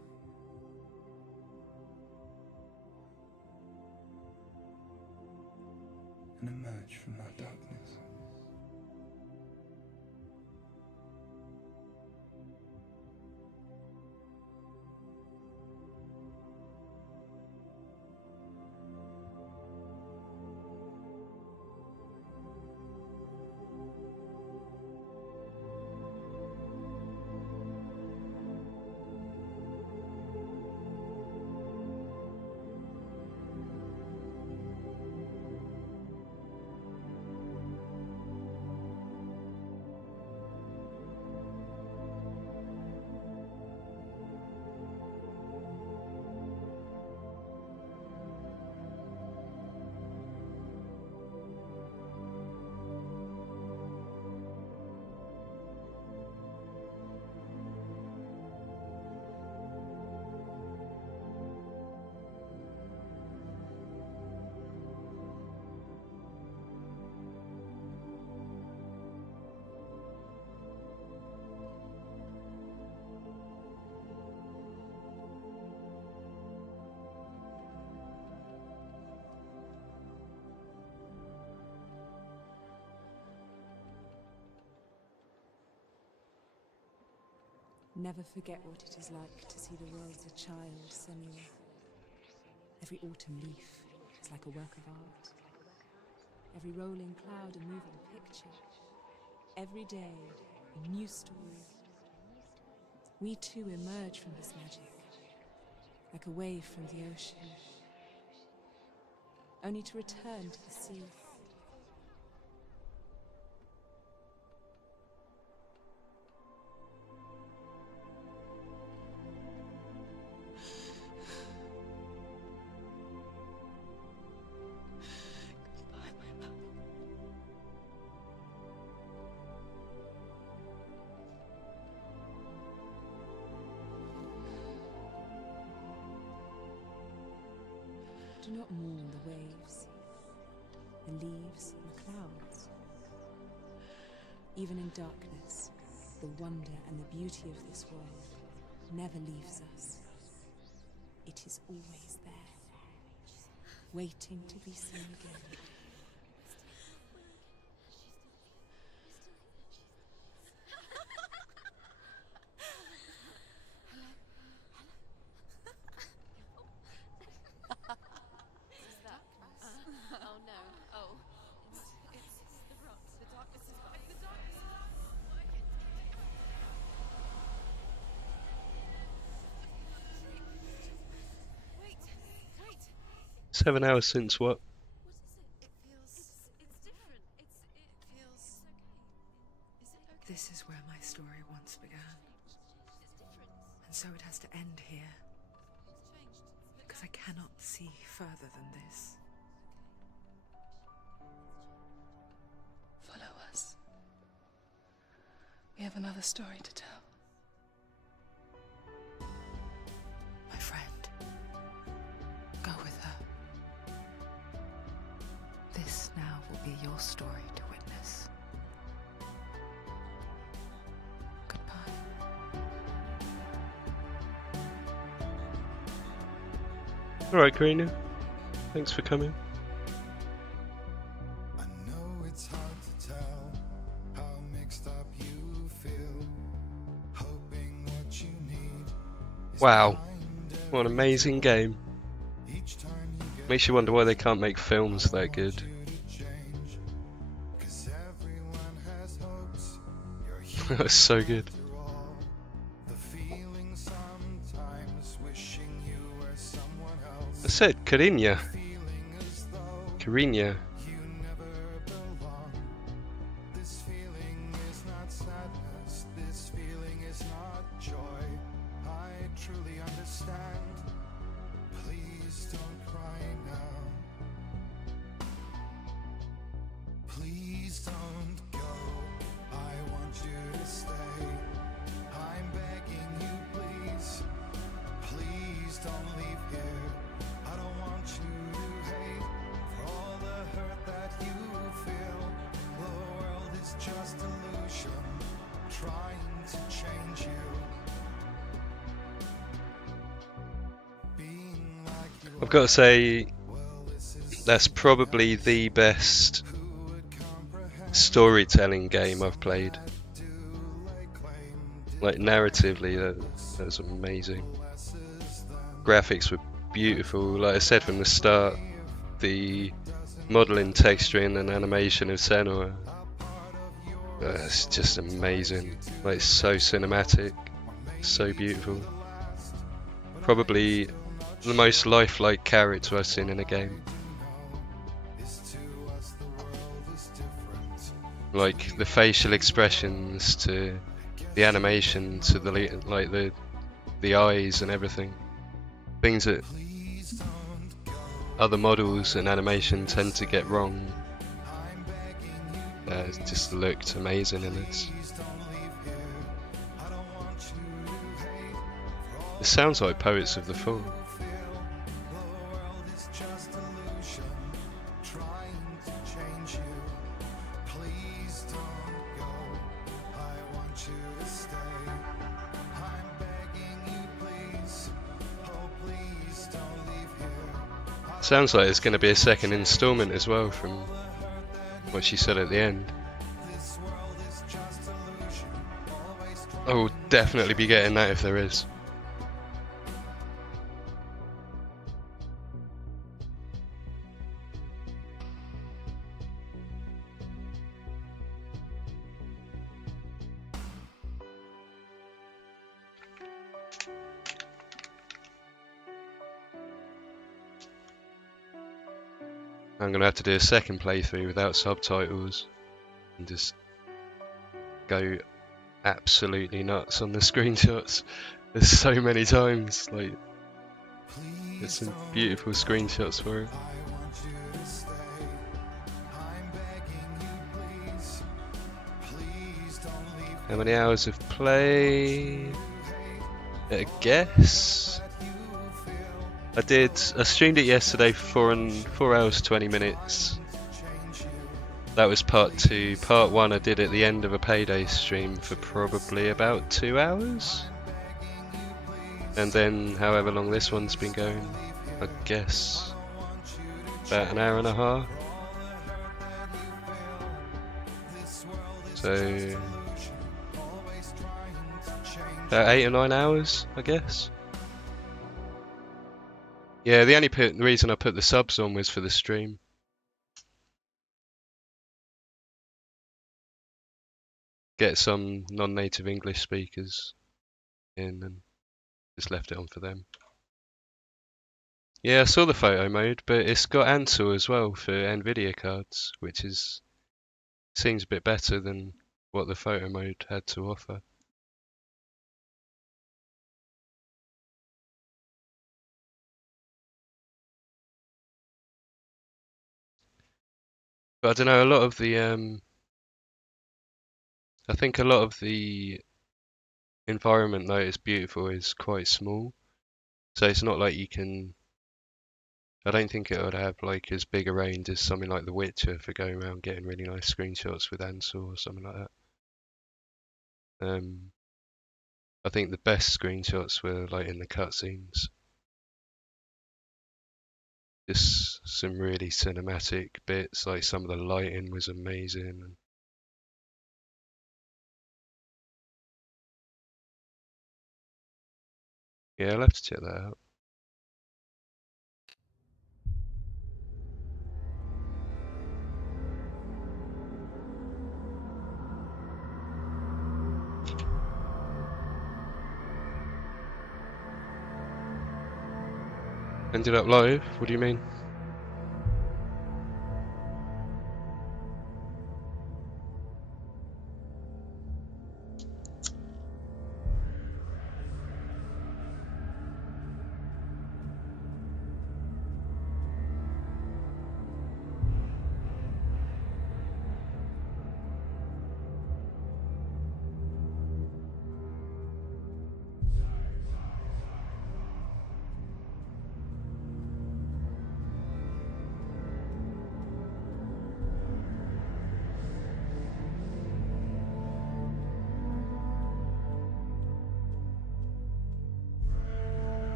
And emerge from our darkness. Never forget what it is like to see the world as a child, Senua. Every autumn leaf is like a work of art. Every rolling cloud a moving picture. Every day a new story. We too emerge from this magic, like a wave from the ocean, only to return to the sea. Do not mourn the waves, the leaves, and the clouds. Even in darkness, the wonder and the beauty of this world never leaves us. It is always there, waiting to be seen again. 7 hours since what? This is where my story once began. And so it has to end here. Because I cannot see further than this. Follow us. We have another story to tell. My friend, go with her. This now will be your story to witness. Goodbye. Alright, Karina. Thanks for coming. I know it's hard to tell how mixed up you feel. Hoping what you need is Wow. What an amazing game. each time you get Makes you wonder why they can't make films that good. you to change. 'Cause everyone has hopes. You're That's so good. after all. The feeling sometimes wishing you were someone else. I said Karina. Feeling as though Karina. you never belong. This feeling is not sadness, this feeling is not joy. I truly understand. Please don't cry now. Please don't go. I want you to stay. I'm begging you, please. Please don't leave here. I don't want you to hate for all the hurt that you feel. The world is just illusion, trying to change you. Being like you I've got to say, well, this is that's probably the best who would comprehend. storytelling game I've played. Do lay claim Like narratively, that was amazing. Graphics were beautiful. Like I said from the start, the modeling, texturing, and animation of Senua, it's just amazing. Like so cinematic, so beautiful. Probably the most lifelike character I've seen in a game. Like the facial expressions to the animation to the like the eyes and everything. Things that other models and animation tend to get wrong. It just looked amazing in this. It sounds like Poets of the Fall. Sounds like it's going to be a second installment as well from what she said at the end. I will definitely be getting that if there is. I'm going to have to do a second playthrough without subtitles and just go absolutely nuts on the screenshots. There's so many times, like, there's some beautiful screenshots for it. How many hours of play? I guess I streamed it yesterday for 4 hours 20 minutes. That was part 2. Part 1 I did at the end of a Payday stream for probably about 2 hours. And then however long this one's been going, I guess about an hour and a half. So about 8 or 9 hours, I guess. Yeah, the reason I put the subs on was for the stream. Get some non-native English speakers in and just left it on for them. Yeah, I saw the photo mode, but it's got Ansel as well for Nvidia cards, which is seems a bit better than what the photo mode had to offer. But I don't know, a lot of the I think a lot of the environment though is beautiful is quite small. So it's not like you can I don't think it would have like as big a range as something like The Witcher for going around getting really nice screenshots with Ansel or something like that. I think the best screenshots were like in the cutscenes. Just some really cinematic bits, like some of the lighting was amazing. Yeah, I'll have to check that out. Ended up live? What do you mean?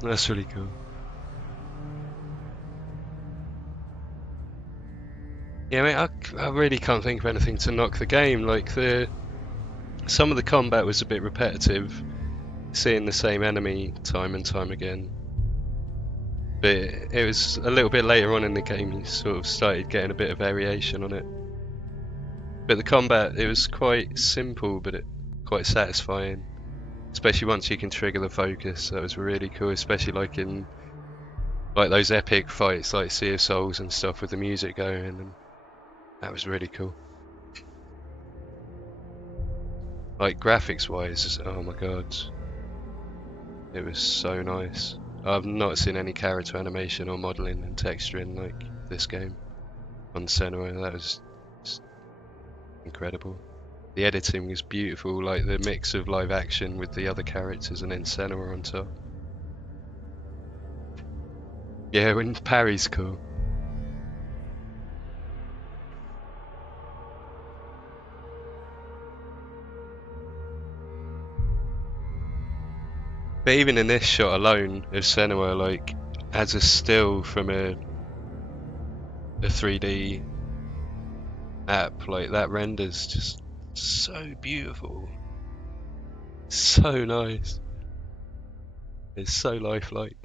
That's really cool. Yeah, I mean, I really can't think of anything to knock the game. Like some of the combat was a bit repetitive, seeing the same enemy time and time again. But it was a little bit later on in the game you sort of started getting a bit of variation on it. But the combat, it was quite simple, but quite satisfying. Especially once you can trigger the focus, that was really cool. Especially like in like those epic fights, like Sea of Souls and stuff, with the music going, and that was really cool. Like graphics-wise, oh my god, it was so nice. I've not seen any character animation or modeling and texturing like this game on Senua. That was just incredible. The editing was beautiful, like the mix of live action with the other characters and then Senua on top. Yeah, when Parry's cool. But even in this shot alone of Senua, like as a still from a 3D app, like that renders just so beautiful, so nice. It's so lifelike.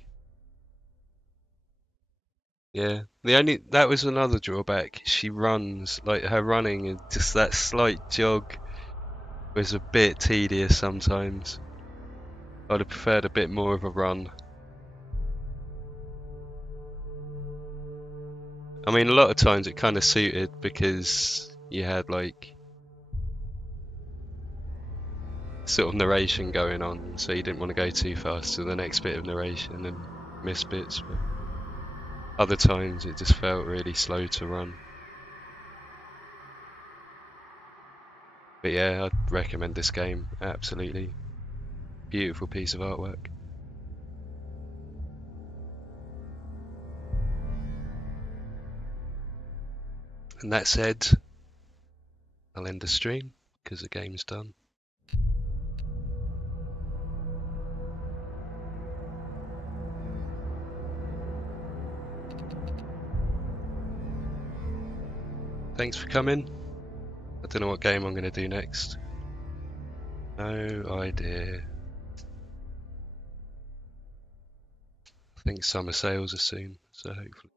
Yeah, that was another drawback. She runs, like her running and just that slight jog was a bit tedious sometimes. I'd have preferred a bit more of a run. I mean, a lot of times it kind of suited because you had like sort of narration going on, so you didn't want to go too fast to the next bit of narration and miss bits. But other times it just felt really slow to run. But yeah, I'd recommend this game, absolutely. Beautiful piece of artwork. And that said, I'll end the stream because the game's done. Thanks for coming. I don't know what game I'm going to do next. No idea. think summer sales are soon, so hopefully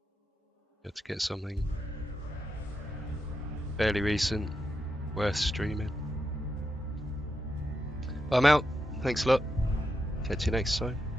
be able to get something fairly recent, worth streaming. But I'm out. Thanks a lot. Catch you next time.